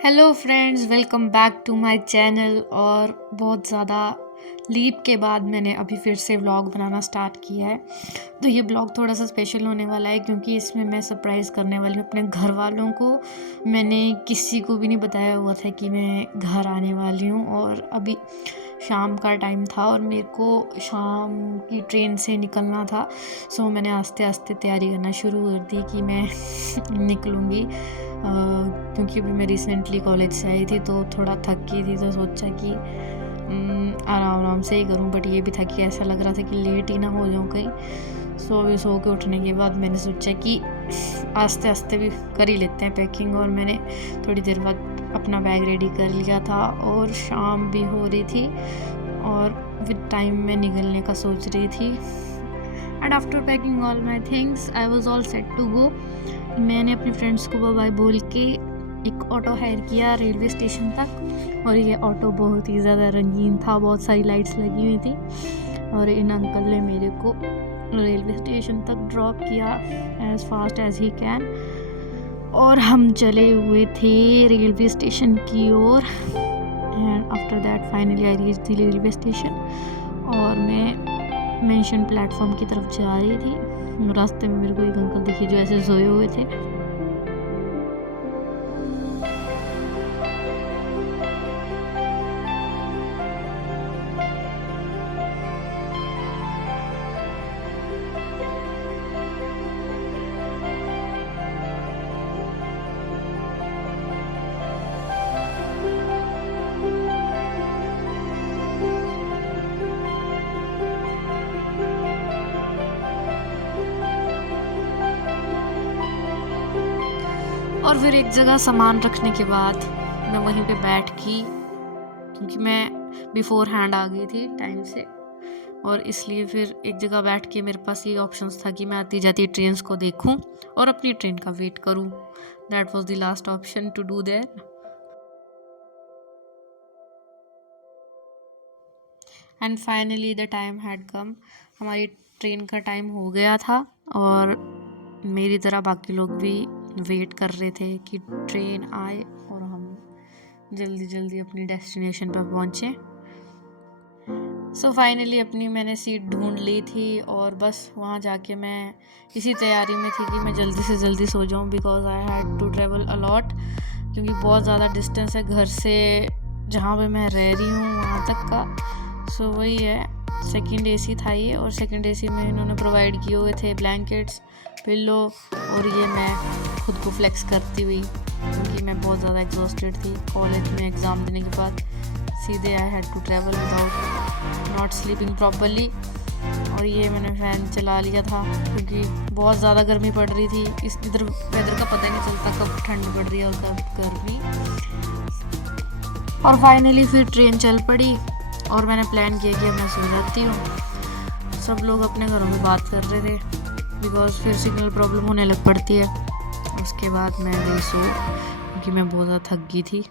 Hello friends, welcome back to my channel. और बहुत ज़्यादा लीप के बाद मैंने अभी फिर से व्लॉग बनाना स्टार्ट किया है। तो ये ब्लॉग थोड़ा सा स्पेशल होने वाला है क्योंकि इसमें मैं सरप्राइज़ करने वाली हूँ अपने घर वालों को। मैंने किसी को भी नहीं बताया हुआ था कि मैं घर आने वाली हूँ। और अभी शाम का टाइम था और मेरे को शाम की ट्रेन से निकलना था। सो मैंने आस्ते आस्ते तैयारी करना शुरू कर दी कि मैं निकलूँगी। क्योंकि अभी मैं रिसेंटली कॉलेज से आई थी तो थोड़ा थक गई थी, तो सोचा कि आराम आराम से ही करूं। बट ये भी था कि ऐसा लग रहा था कि लेट ही ना हो जाऊं कहीं। अभी सो के उठने के बाद मैंने सोचा कि आस्ते आस्ते भी कर ही लेते हैं पैकिंग। और मैंने थोड़ी देर बाद अपना बैग रेडी कर लिया था और शाम भी हो रही थी और विद टाइम में निकलने का सोच रही थी। And after packing all my things I was all set to go. मैंने अपने फ्रेंड्स को बाय बाय बोल के एक ऑटो हायर किया रेलवे स्टेशन तक। और ये ऑटो बहुत ही ज़्यादा रंगीन था, बहुत सारी लाइट्स लगी हुई थी। और इन अंकल ने मेरे को रेलवे स्टेशन तक ड्रॉप किया as fast as he can. और हम चले हुए थे रेलवे स्टेशन की ओर। And after that finally I reach the railway station और मैं मेंशन प्लेटफॉर्म की तरफ जा रही थी। रास्ते में मेरे को एक अंकल दिखे जो ऐसे सोए हुए थे। और फिर एक जगह सामान रखने के बाद मैं वहीं पे बैठ गई क्योंकि मैं बिफोर हैंड आ गई थी टाइम से। और इसलिए फिर एक जगह बैठ के मेरे पास ये ऑप्शंस था कि मैं आती जाती ट्रेन्स को देखूं और अपनी ट्रेन का वेट करूं। That was the last option to do there. And finally the time had come. हमारी ट्रेन का टाइम हो गया था और मेरी तरह बाकी लोग भी वेट कर रहे थे कि ट्रेन आए और हम जल्दी जल्दी अपनी डेस्टिनेशन पर पहुँचे। फाइनली अपनी मैंने सीट ढूंढ ली थी और बस वहाँ जाके मैं इसी तैयारी में थी कि मैं जल्दी से जल्दी सो जाऊँ because I had to travel a lot. क्योंकि बहुत ज़्यादा डिस्टेंस है घर से जहाँ पे मैं रह रही हूँ वहाँ तक का। वही है, सेकंड एसी था ये। और सेकंड एसी में इन्होंने प्रोवाइड किए हुए थे ब्लैंकेट्स, पिल्लो। और ये मैं खुद को फ्लेक्स करती हुई क्योंकि मैं बहुत ज़्यादा एग्जॉस्टेड थी कॉलेज में एग्ज़ाम देने के बाद। सीधे I had to travel without not sleeping properly. और ये मैंने फ़ैन चला लिया था क्योंकि बहुत ज़्यादा गर्मी पड़ रही थी। इधर वेदर का पता ही नहीं चलता कब ठंड पड़ रही है और कब गर्मी। और फाइनली फिर ट्रेन चल पड़ी और मैंने प्लान किया कि अब मैं सो जाती हूँ। सब लोग अपने घरों में बात कर रहे थे बिकॉज फिर सिग्नल प्रॉब्लम होने लग पड़ती है। उसके बाद मैं गई सो क्योंकि मैं बहुत ज़्यादा थक गई थी।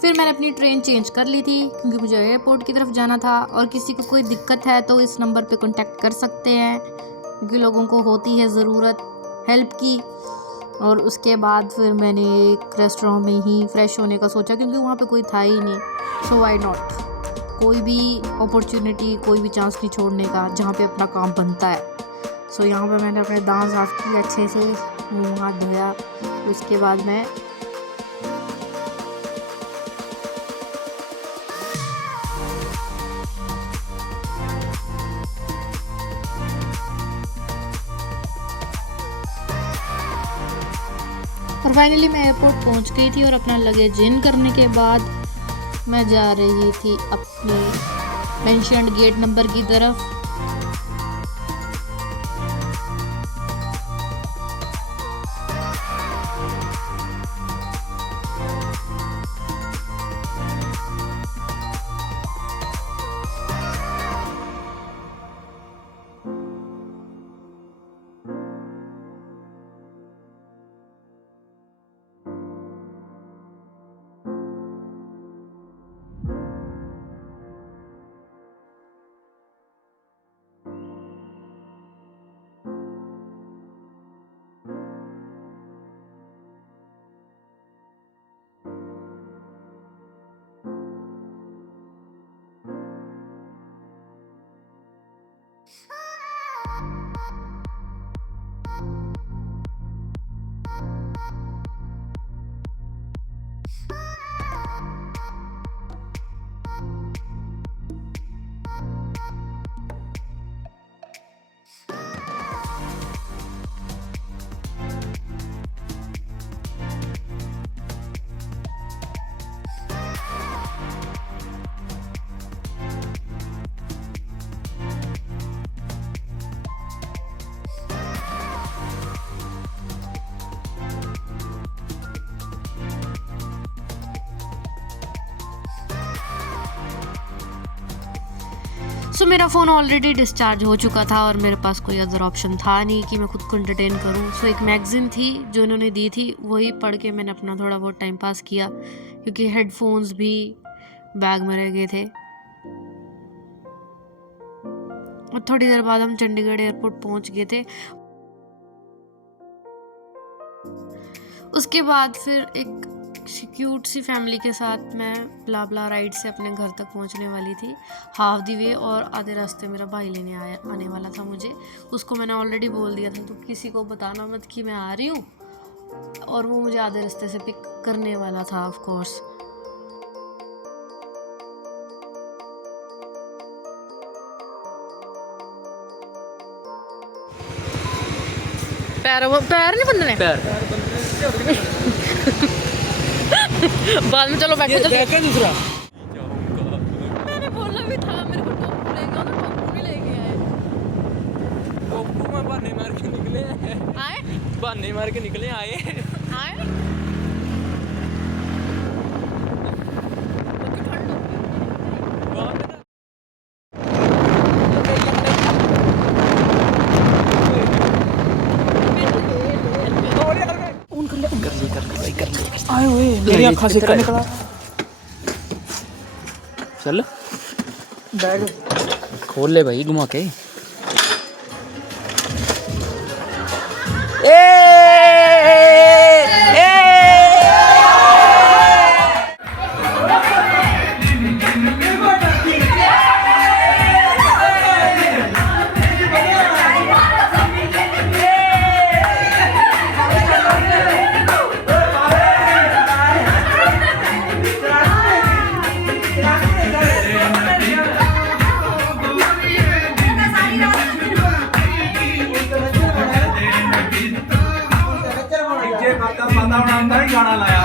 फिर मैंने अपनी ट्रेन चेंज कर ली थी क्योंकि मुझे एयरपोर्ट की तरफ जाना था। और किसी को कोई दिक्कत है तो इस नंबर पे कांटेक्ट कर सकते हैं क्योंकि लोगों को होती है ज़रूरत हेल्प की। और उसके बाद फिर मैंने एक रेस्टोरेंट में ही फ्रेश होने का सोचा क्योंकि वहाँ पे कोई था ही नहीं। व्हाई नॉट, कोई भी अपॉर्चुनिटी, कोई भी चांस नहीं छोड़ने का जहाँ पे अपना काम बनता है। यहाँ पे मैंने अपने दांत साफ किए अच्छे से, मुँह हाथ धोया। उसके बाद मैं और फाइनली मैं एयरपोर्ट पहुंच गई थी। और अपना लगेज इन करने के बाद मैं जा रही थी अपने मेंशन्ड गेट नंबर की तरफ। सो मेरा फ़ोन ऑलरेडी डिस्चार्ज हो चुका था और मेरे पास कोई अदर ऑप्शन था नहीं कि मैं खुद को एंटरटेन करूं। सो एक मैगज़ीन थी जो इन्होंने दी थी, वही पढ़ के मैंने अपना थोड़ा बहुत टाइम पास किया, क्योंकि हेडफोन्स भी बैग में रह गए थे। और थोड़ी देर बाद हम चंडीगढ़ एयरपोर्ट पहुंच गए थे। उसके बाद फिर एक क्यूट सी फैमिली के साथ मैं ब्ला राइड से अपने घर तक पहुंचने वाली थी, हाफ दी वे। और आधे रास्ते मेरा भाई लेने आने वाला था मुझे। उसको मैंने ऑलरेडी बोल दिया था तो किसी को बताना मत कि मैं आ रही हूँ, और वो मुझे आधे रास्ते से पिक करने वाला था ऑफ कोर्स। पैर नहीं बंधने, बाद में चलो बैठो चलो। दूसरा मैंने बोला भी था मेरे को टोपू लेगा, तो टोपू भी लेके आए। टोपू में बहाने मार के निकले आए, बहाने मार के निकले आए। आए हुए मेरी आँखों से निकला। चल बैग खोल ले भाई घुमा के। गाना लाया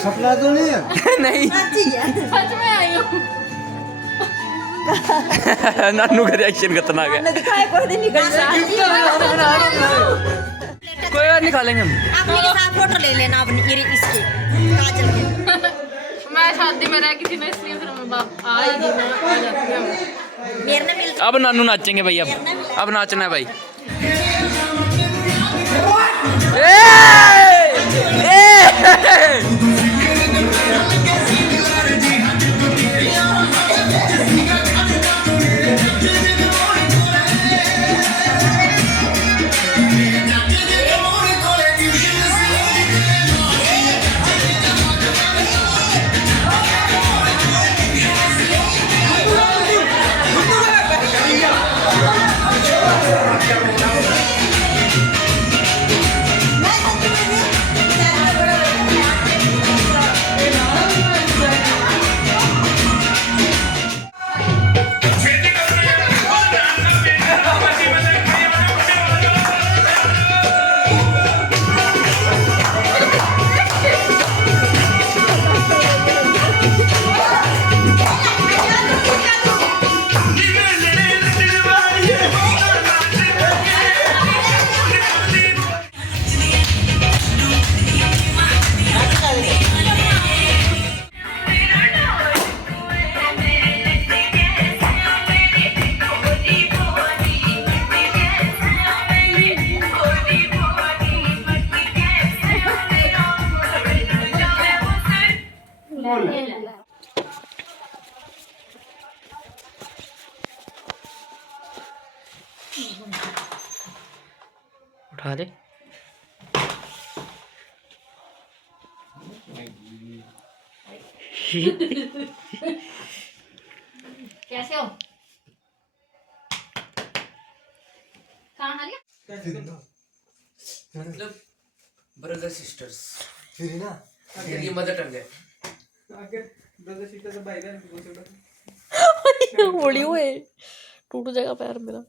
सपना तो नहीं है। नहीं सच में आई हूँ। नानू का रिएक्शन खतरनाक है। कोई और नहीं खा लेंगे हम। अपने के साथ फोटो ले लेना अपनी इसके काजल के। मैं शादी में रह गई थी ना, इसलिए फिर मैं आएगी मैं आ जाती हूँ। मेरे ने मिल अब नानू नाचेंगे भाई, अब नाचना है भाई। उठा दे। कैसे हो? खाना खा लिया? फिर ना फिर मतलब ब्रदर सिस्टर्स फिर ना फिर ये मदर टंग है बड़ी हुए टूट जाएगा पैर मेरा।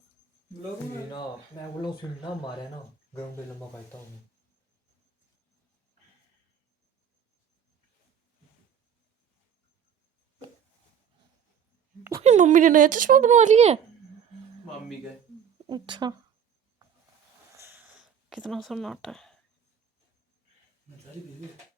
फिर ना मैं वो लोग फिर ना मारे ना ग्राउंड पे लंबा भागता हूँ मैं। ओए, मम्मी ने नया चश्मा बनवा लिया है। मम्मी का अच्छा, कितना सन्नाटा है। मतलब